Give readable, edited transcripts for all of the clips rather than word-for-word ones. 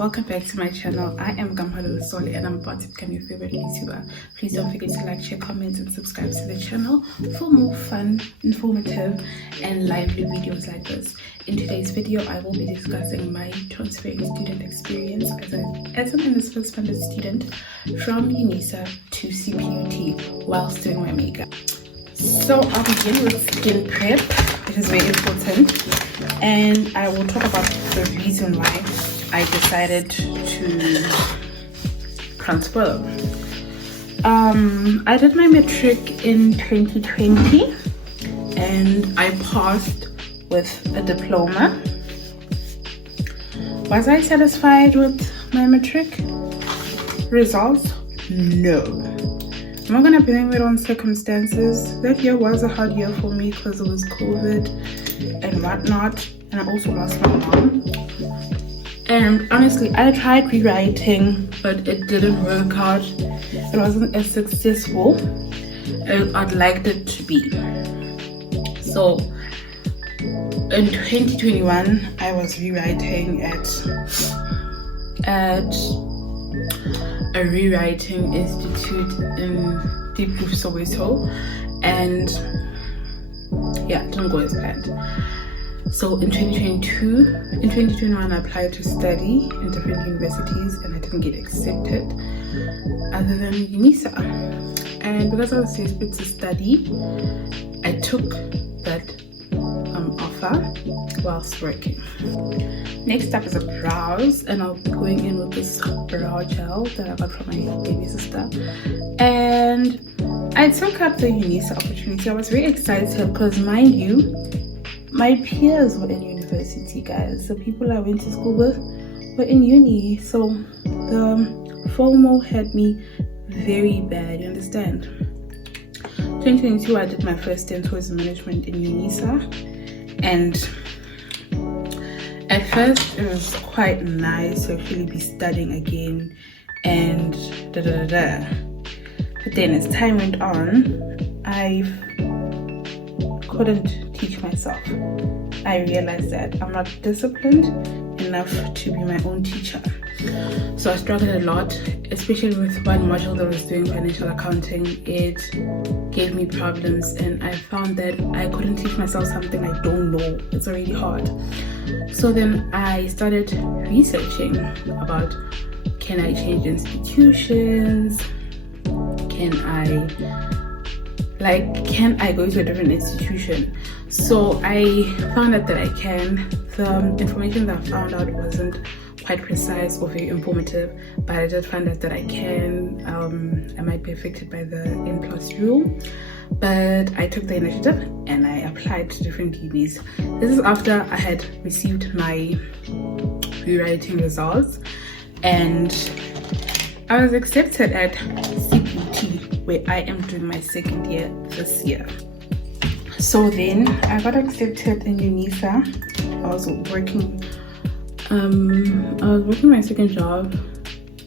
welcome back to my channel. I am Gamhalo Soli and I'm about to become your favorite YouTuber. Please don't forget to like, share, comment and subscribe to the channel for more fun, informative and lively videos like this. In today's video, I will be discussing my transferring student experience as an Nsfas funded student from Unisa to Cput whilst doing my makeup. So I'll begin with skin prep. It is very important, and I will talk about the reason why I decided to transfer. I did my matric in 2020 and I passed with a diploma. Was I satisfied with my matric results? No. I'm not gonna blame it on circumstances. That year was a hard year for me because it was COVID and whatnot, and I also lost my mom. And honestly, I tried rewriting, but it didn't work out. It wasn't as successful as I'd liked it to be. So in 2021, I was rewriting at a rewriting institute in Cput, Soweto, and yeah, it didn't go as planned. So in 2021 I applied to study in different universities and I didn't get accepted other than Unisa, and because I was desperate to study, I took that offer whilst working. Next up is a brows, and I'll be going in with this brow gel that I got from my baby sister, and I took up the Unisa opportunity. I was very excited because, mind you, my peers were in university, guys. The people I went to school with were in uni, so the FOMO had me very bad, you understand? 2022 I did my first stint towards management in Unisa, and at first it was quite nice to actually be studying again and but then as time went on, I couldn't teach myself. I realized that I'm not disciplined enough to be my own teacher. So I struggled a lot, especially with one module that was doing financial accounting. It gave me problems and I found that I couldn't teach myself something I don't know. It's already hard. So then I started researching about, can I change institutions? Can I go to a different institution? So I found out that I can. The information that I found out wasn't quite precise or very informative, but I did find out that I can. I might be affected by the N+ rule, but I took the initiative and I applied to different unis. This is after I had received my rewriting results, and I was accepted at Cput, where I am doing my second year this year. So then I got accepted in Unisa. I was working my second job.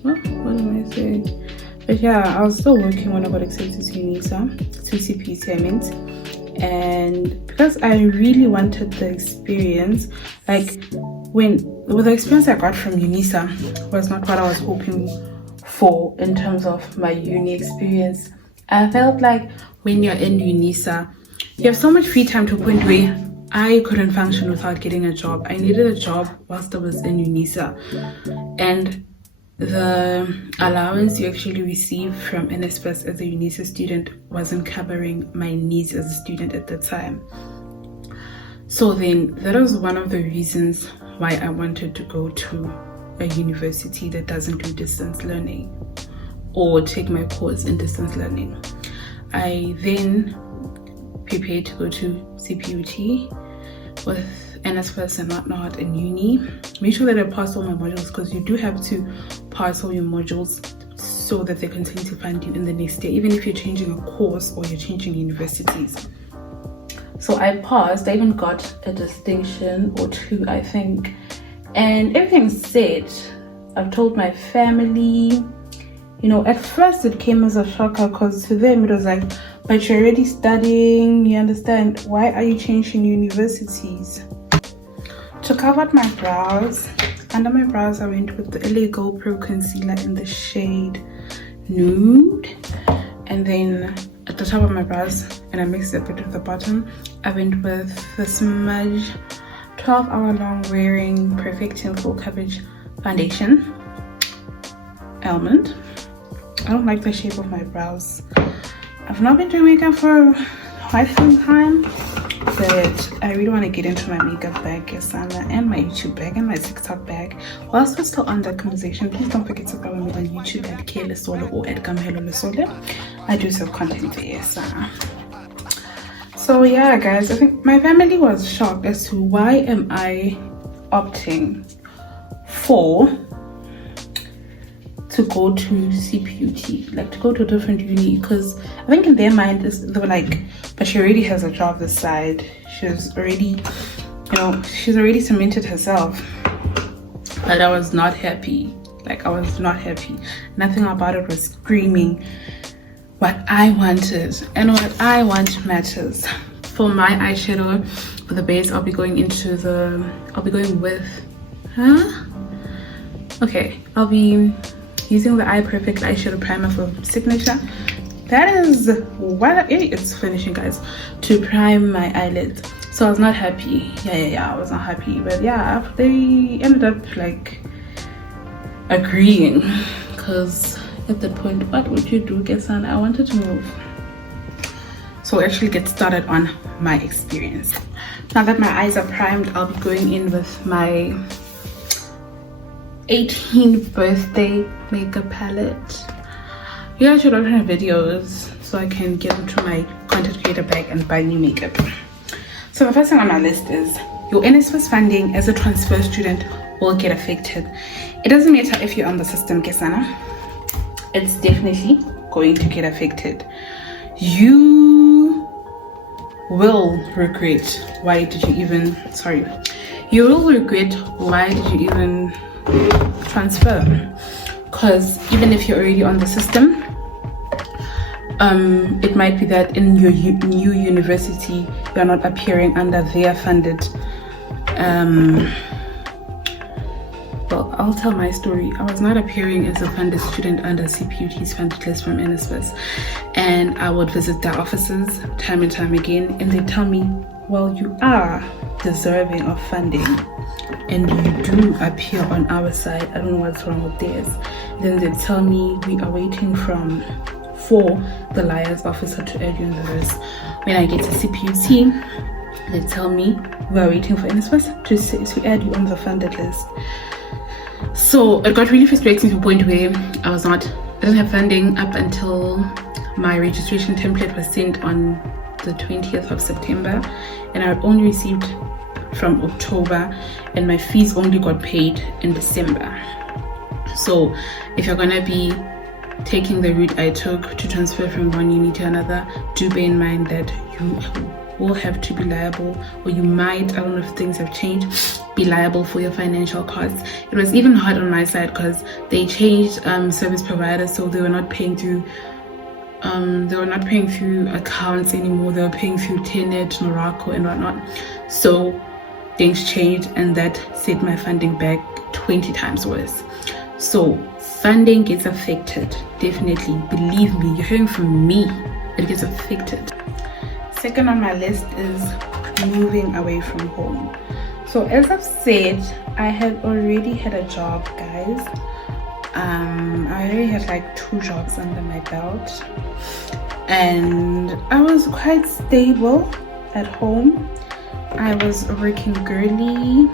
What am I saying? But yeah, I was still working when I got accepted to Unisa, to Cput I meant. And because I really wanted the experience, with the experience I got from Unisa was not what I was hoping for in terms of my uni experience. I felt like when you're in Unisa, you have so much free time to a point where I couldn't function without getting a job. I needed a job whilst I was in Unisa, and the allowance you actually receive from Nsfas as a Unisa student wasn't covering my needs as a student at the time. So then that was one of the reasons why I wanted to go to a university that doesn't do distance learning or take my course in distance learning. I then prepared to go to Cput with Nsfas and whatnot in uni. Make sure that I pass all my modules, because you do have to pass all your modules so that they continue to fund you in the next year, even if you're changing a course or you're changing universities. So I passed. I even got a distinction or two, I think, and everything's set. I've told my family. You know, at first it came as a shocker, because to them it was like, but you're already studying, you understand, why are you changing universities? To cover up my brows, under my brows I went with the LA GoPro concealer in the shade Nude, and then at the top of my brows, and I mixed it a bit at the bottom, I went with the Smudge 12-hour long wearing perfecting full coverage foundation Almond. I don't like the shape of my brows. I've not been doing makeup for quite some time, but I really want to get into my makeup bag, Asana, and my YouTube bag and my TikTok bag. Whilst we're still on that conversation, please don't forget to follow me on YouTube at Kelesole or at Gamhelolesole. I do sell content there, Asana. So yeah guys, I think my family was shocked as to why am I opting to go to Cput, like to go to a different uni, because I think in their mind they were like, but she already has a job this side, she's already cemented herself. But I was not happy. Like I was not happy. Nothing about it was screaming what I wanted, and what I want matters. For my eyeshadow, for the base, I'll be going using the Eye Perfect eyeshadow primer for signature. That is what it's finishing, guys, to prime my eyelids. So I was not happy. I was not happy, but yeah, they ended up like agreeing, because at that point, what would you do, Gesan? I wanted to move. So we'll actually get started on my experience. Now that my eyes are primed, I'll be going in with my 18th birthday makeup palette. You guys should watch my videos so I can get into my content creator bag and buy new makeup. So the first thing on my list is your Nsfas funding as a transfer student will get affected. It doesn't matter if you're on the system, Kesana. It's definitely going to get affected. You will regret why did you even transfer, because even if you're already on the system, it might be that in your new university you're not appearing under their funded well, I'll tell my story. I was not appearing as a funded student under Cput's funded list from Nsfas, and I would visit their offices time and time again, and they tell me, well, you are deserving of funding and you do appear on our side. I don't know what's wrong with theirs. Then they tell me we are waiting for the liaise officer to add you in the list. When I get to Cput, they tell me we are waiting for Nsfas to add you on the funded list. So it got really frustrating to a point where I didn't have funding up until my registration template was sent on the 20th of September, and I only received from October, and my fees only got paid in December. So if you're gonna be taking the route I took to transfer from one uni to another, do bear in mind that you will have to be liable, or you might, I don't know if things have changed, be liable for your financial costs. It was even hard on my side because they changed service providers, so they were not paying through accounts anymore. They were paying through Tenet, Morocco and whatnot. So things changed, and that set my funding back 20 times worse. So funding gets affected, definitely. Believe me, you're hearing from me, it gets affected. Second on my list is moving away from home. So as I've said, I had already had a job, guys. I already had like 2 jobs under my belt, and I was quite stable at home. I was working girly.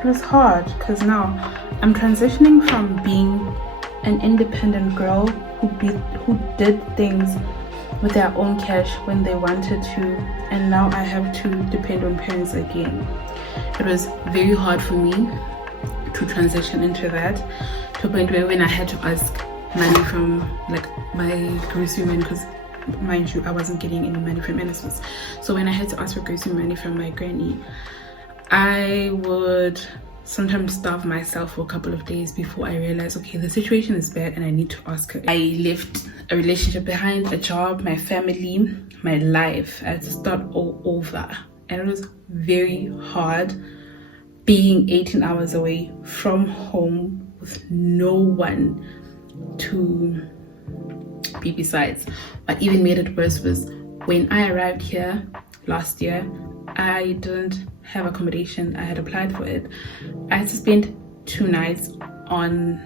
It was hard because now I'm transitioning from being an independent girl who did things with their own cash when they wanted to, and now I have to depend on parents again. It was very hard for me to transition into that, to a point where when I had to ask money from like my grocery money, because mind you, I wasn't getting any money from Nsfas. So when I had to ask for grocery money from my granny, I would sometimes starve myself for a couple of days before I realized, okay, the situation is bad and I need to ask her. I left a relationship behind, a job, my family, my life. I had to start all over, and it was very hard being 18 hours away from home with no one to be besides. What even made it worse was when I arrived here last year, I didn't have accommodation. I had applied for it. I had to spend 2 nights on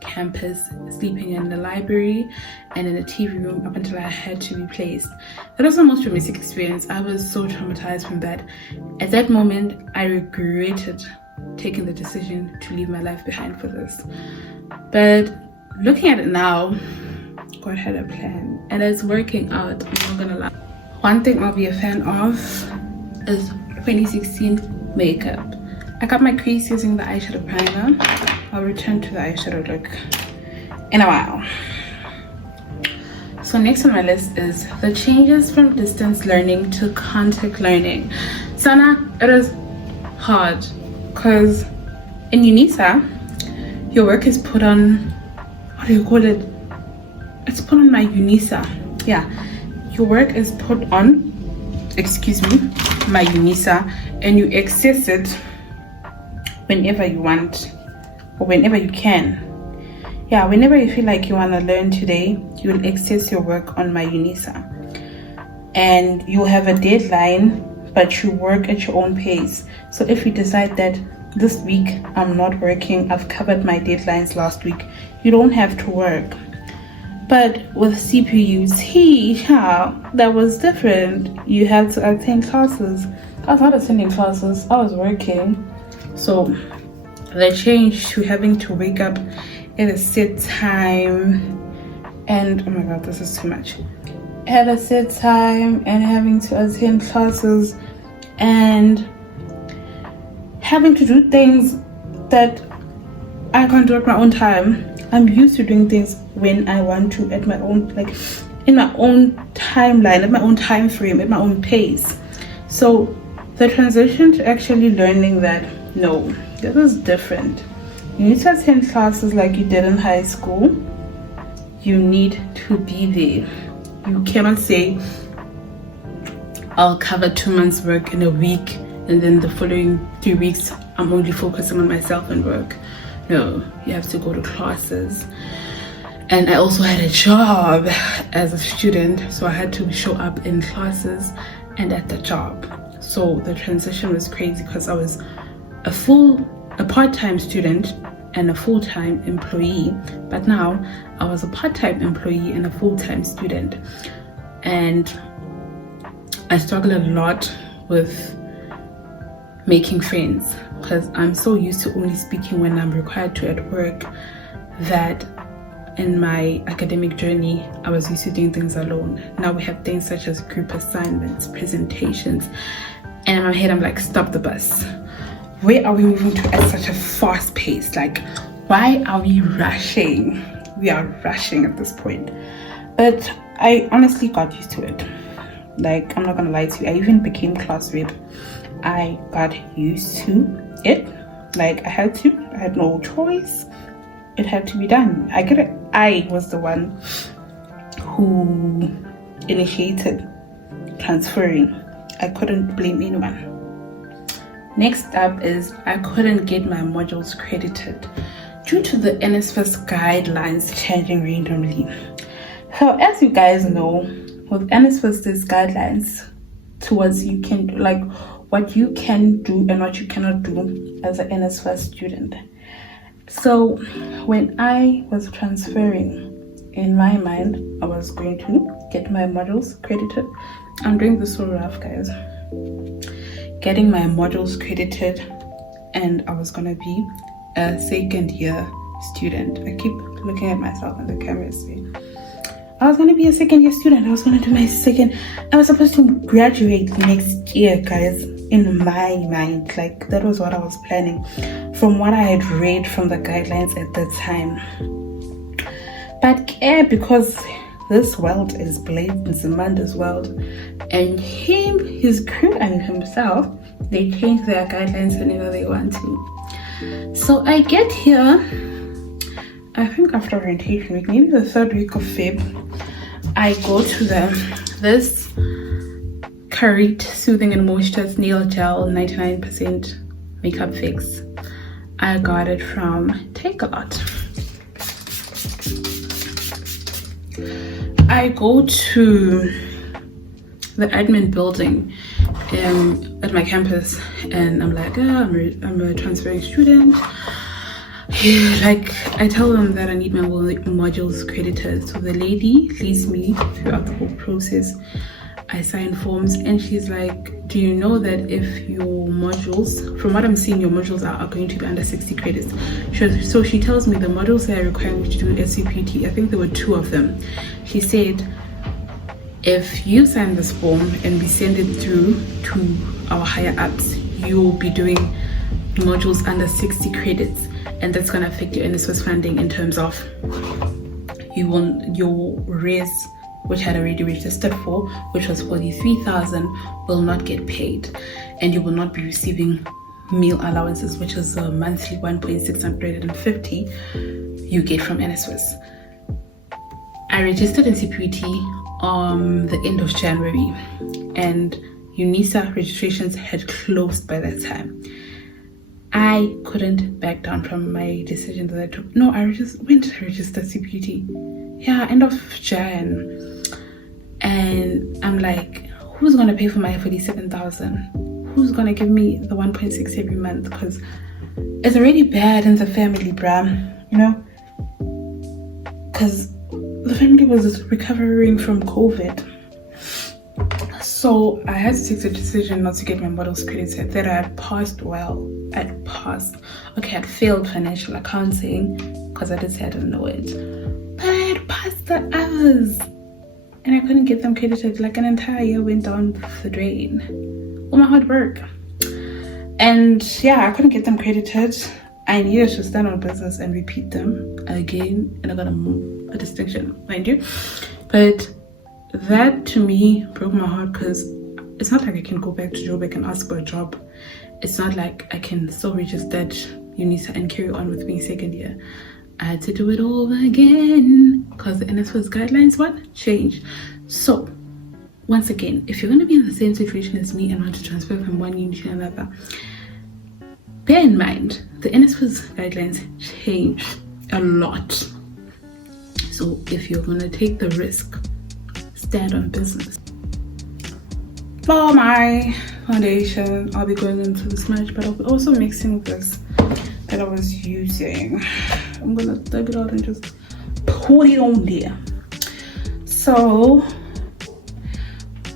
campus, sleeping in the library and in the TV room up until I had to be placed. That was the most traumatic experience. I was so traumatized from that. At that moment, I regretted taking the decision to leave my life behind for this. But looking at it now, God had a plan and it's working out. I'm not gonna lie. One thing I'll be a fan of is 2016 makeup. I got my crease using the eyeshadow primer. I'll return to the eyeshadow look in a while. So next on my list is the changes from distance learning to contact learning. Sana, it is hard because in Unisa, your work is put on, what do you call it? It's put on my Unisa. Yeah, your work is put on, my Unisa, and you access it whenever you want or whenever you can. Yeah, whenever you feel like you want to learn today, you'll access your work on my Unisa. And you'll have a deadline, but you work at your own pace. So if you decide that this week I'm not working, I've covered my deadlines last week, you don't have to work. But with Cput, yeah, that was different. You had to attend classes. I was not attending classes, I was working. So the change to having to wake up at a set time and oh my god, this is too much. At a set time and having to attend classes and having to do things that I can't do at my own time. I'm used to doing things when I want to, at my own, like in my own timeline, at my own time frame, at my own pace. So the transition to actually learning that no, this is different. You need to attend classes like you did in high school. You need to be there. You cannot say, I'll cover 2 months work in a week and then the following 3 weeks I'm only focusing on myself and work. No, you have to go to classes. And I also had a job as a student, so I had to show up in classes and at the job. So the transition was crazy because I was a part-time student and a full-time employee, but now I was a part-time employee and a full-time student. And I struggle a lot with making friends because I'm so used to only speaking when I'm required to at work that in my academic journey I was used to doing things alone. Now we have things such as group assignments, presentations, and in my head I'm like, stop the bus. Where are we moving to at such a fast pace? Like, why are we rushing? We are rushing at this point. But I honestly got used to it. Like, I'm not gonna lie to you, I even became class rep. I got used to it. Like, I had no choice. It had to be done. I get it. I was the one who initiated transferring. I couldn't blame anyone. Next up is I couldn't get my modules credited due to the Nsfas guidelines changing randomly. So as you guys know, with Nsfas there's guidelines towards you can do, like what you can do and what you cannot do as an Nsfas student. So when I was transferring, in my mind I was going to get my modules credited. I'm doing this so rough, guys. Getting my modules credited, and I was gonna be a second year student. I keep looking at myself in the camera saying I was gonna be a second year student. I was gonna do my second. I was supposed to graduate next year, guys. In my mind, like that was what I was planning from what I had read from the guidelines at the time. But because this world is Blade Nzimanda's world, and his crew and himself, they change their guidelines whenever they want to. So I get here, I think after orientation week, maybe the 3rd week of Feb, I go to this Curried Soothing and Moisturized Nail Gel 99% makeup fix. I got it from Take a Lot. I go to the admin building at my campus, and I'm like, I'm a transferring student. Like, I tell them that I need my modules credited, so the lady leads me throughout the whole process. I sign forms, and she's like, do you know that if your modules, from what I'm seeing, your modules are going to be under 60 credits? So she tells me the modules that are requiring me to do Cput, I think there were 2 of them. She said, if you sign this form and we send it through to our higher ups, you will be doing modules under 60 credits, and that's going to affect your Nsfas funding in terms of your res, which had already registered for, which was 43,000, will not get paid, and you will not be receiving meal allowances, which is a monthly 1,650 you get from Nsfas. I registered in Cput on the end of January, and Unisa registrations had closed by that time. I couldn't back down from my decision that I took. No, I just went to register Cput. Yeah, end of Jan. And I'm like, who's gonna pay for my 47,000? Who's gonna give me the 1.6 every month? Because it's already bad in the family, bruh, you know? Because the family was recovering from COVID. So I had to take the decision not to get my modules credited. That I had passed well. I'd passed. Okay, I'd failed financial accounting because I just hadn't know it. But I had passed the others. And I couldn't get them credited. Like, an entire year went down the drain. All my hard work. And yeah, I couldn't get them credited. I needed to stand on business and repeat them again. And I got a distinction, mind you. But that to me broke my heart, because it's not like I can go back to Joburg and ask for a job. It's not like I can still register at Unisa and carry on with being second year. I had to do it all over again because the Nsfas guidelines changed. So once again, if you're going to be in the same situation as me and want to transfer from one uni to another, bear in mind the Nsfas guidelines change a lot. So if you're going to take the risk, stand on business. For my foundation, I'll be going into the smudge, but I'll be also mixing this that I was using. I'm gonna dab it out and just put it on there. So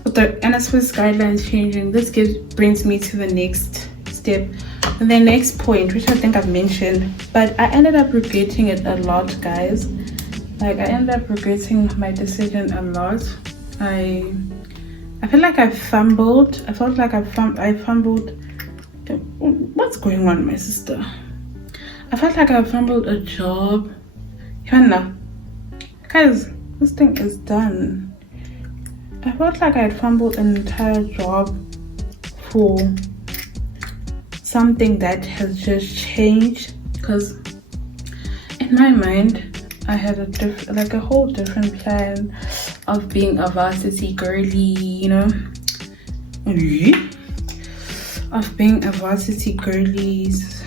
with the Nsfas guidelines changing, this brings me to the next step, and the next point, which I think I've mentioned, but I ended up regretting it a lot, guys. Like, I ended up regretting my decision a lot. I feel like I fumbled. I felt like I fumbled. What's going on, my sister? I felt like I fumbled a job. Hannah, guys, this thing is done. I felt like I had fumbled an entire job for something that has just changed. Because in my mind, I had a whole different plan of being a varsity girly, you know, of being a varsity girlies.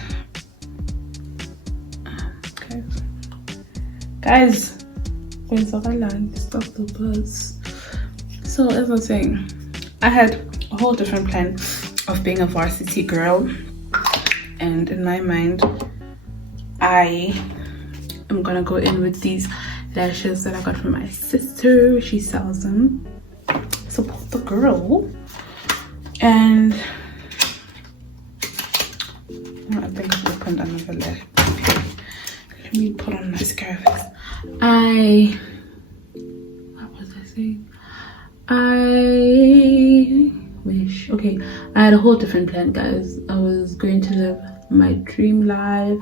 Guys, stop the buzz. So as I was saying, I had a whole different plan of being a varsity girl, and in my mind, I am gonna go in with these lashes that I got from my sister. She sells them. Support the girl. And I think I've opened another lash. Let me put on mascara. What was I saying? I wish. Okay, I had a whole different plan, guys. I was going to live my dream life.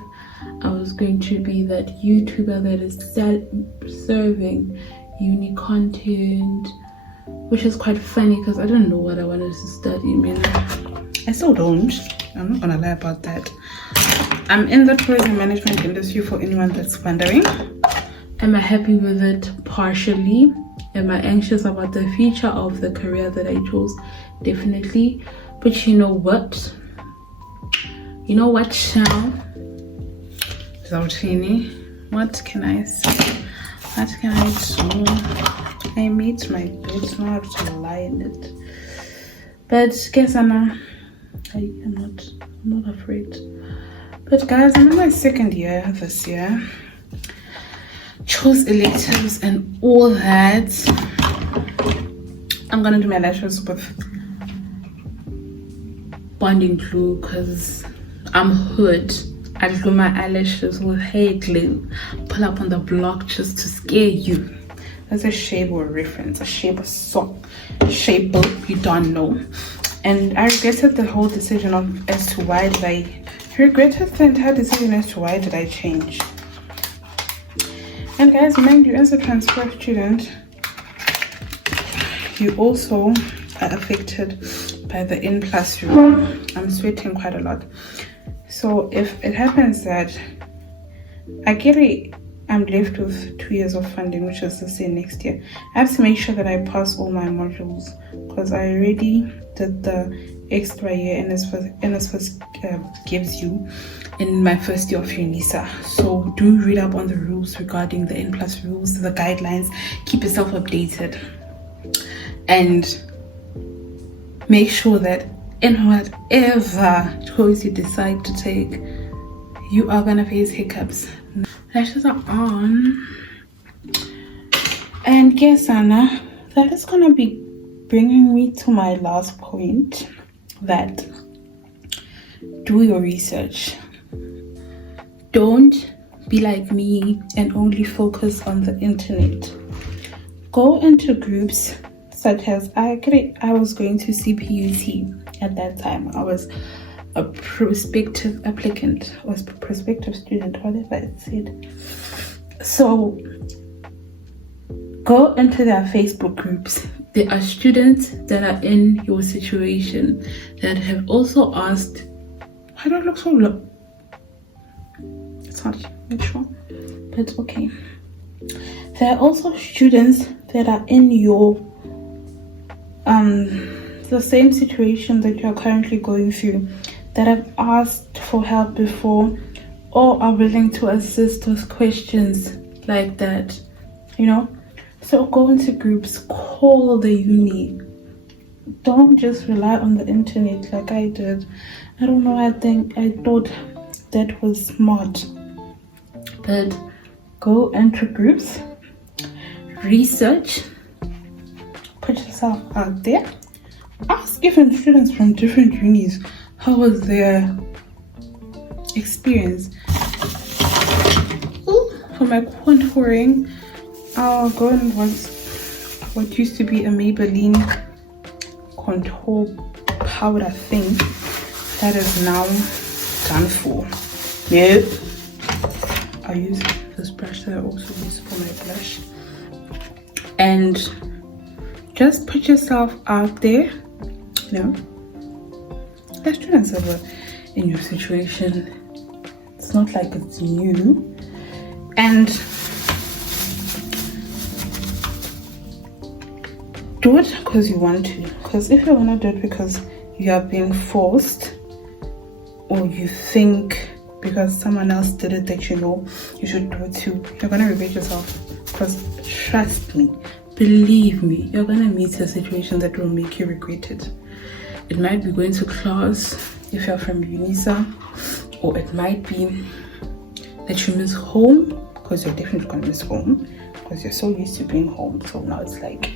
I was going to be that YouTuber that is serving uni content, which is quite funny because I don't know what I wanted to study, man. I still don't. I'm not gonna lie about that. I'm in the tourism management industry, for anyone that's wondering. Am I happy with it? Partially. Am I anxious about the future of the career that I chose? Definitely. But you know what? You know what, Shell? Zautini, what can I say? What can I do? I made my bed, now I have to lie in it. But guess I'm not afraid. But guys, I'm in my second year this year. Chose electives and all that. I'm gonna do my lashes with bonding glue because I'm hood. I glue my eyelashes with hair glue. Pull up on the block just to scare you. That's a shape or a reference, a shape of sock, shape of you don't know. And I regretted the whole decision as to why did I regretted the entire decision as to why did I change. And guys, mind you, as a transfer student, you also are affected by the N+ rule. I'm sweating quite a lot. So if it happens that I'm left with 2 years of funding, which is the same next year, I have to make sure that I pass all my modules because I already did the extra year Nsfas gives you in my first year of Unisa. So do read up on the rules regarding the N+ rules, the guidelines, keep yourself updated, and make sure that in whatever choice you decide to take, you are gonna face hiccups. Lashes are on, and guess Anna, that is gonna be bringing me to my last point, that do your research. Don't be like me and only focus on the internet. Go into groups such as I was going to Cput at that time. I was a prospective applicant, or prospective student, whatever it said. So go into their Facebook groups. There are students that are in your situation that have also asked, why do I look so low? It's not sure, but okay. There are also students that are in your the same situation that you are currently going through, that have asked for help before or are willing to assist with questions like that, you know. So go into groups, call the uni. Don't just rely on the internet like I did. I don't know, I thought that was smart. But go into groups, research, put yourself out there. Ask different students from different unis how was their experience. For my contouring, I'll go and what used to be a Maybelline contour powder thing that is now done for. Yep. I use this brush that I also use for my blush. And just put yourself out there, you know. There's students that were in your situation. It's not like it's new. And do it because you want to. Because if you want to do it because you are being forced, or you think because someone else did it that you know you should do it too, you're gonna regret yourself. Because trust me, believe me, you're gonna meet a situation that will make you regret it. It might be going to class if you're from Unisa, or it might be that you miss home, because you're definitely gonna miss home because you're so used to being home. So now it's like,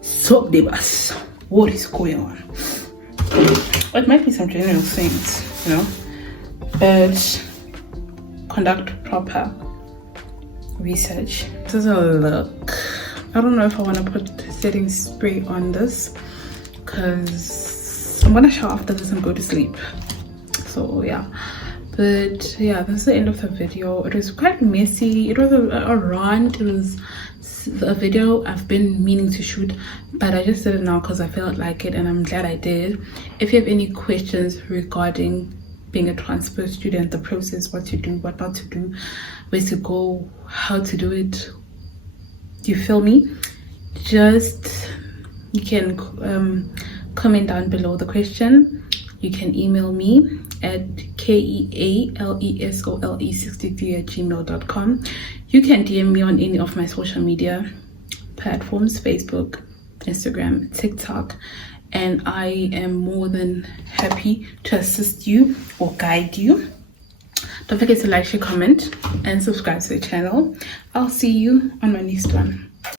so the bus, what is going on? Or it might be some general things, you know, but conduct proper research. This is a look. I don't know if I want to put setting spray on this because I'm gonna shower after this and go to sleep. So yeah, but yeah, this is the end of the video. It was quite messy. It was a rant. It was a video I've been meaning to shoot, but I just did it now because I felt like it, and I'm glad I did. If you have any questions regarding being a transfer student, the process, what to do, what not to do, where to go, how to do it, you feel me, just you can comment down below the question. you can email me at kealesole63@gmail.com. You can DM me on any of my social media platforms, Facebook, Instagram, TikTok, and I am more than happy to assist you or guide you. Don't forget to like, share, comment, and subscribe to the channel. I'll see you on my next one.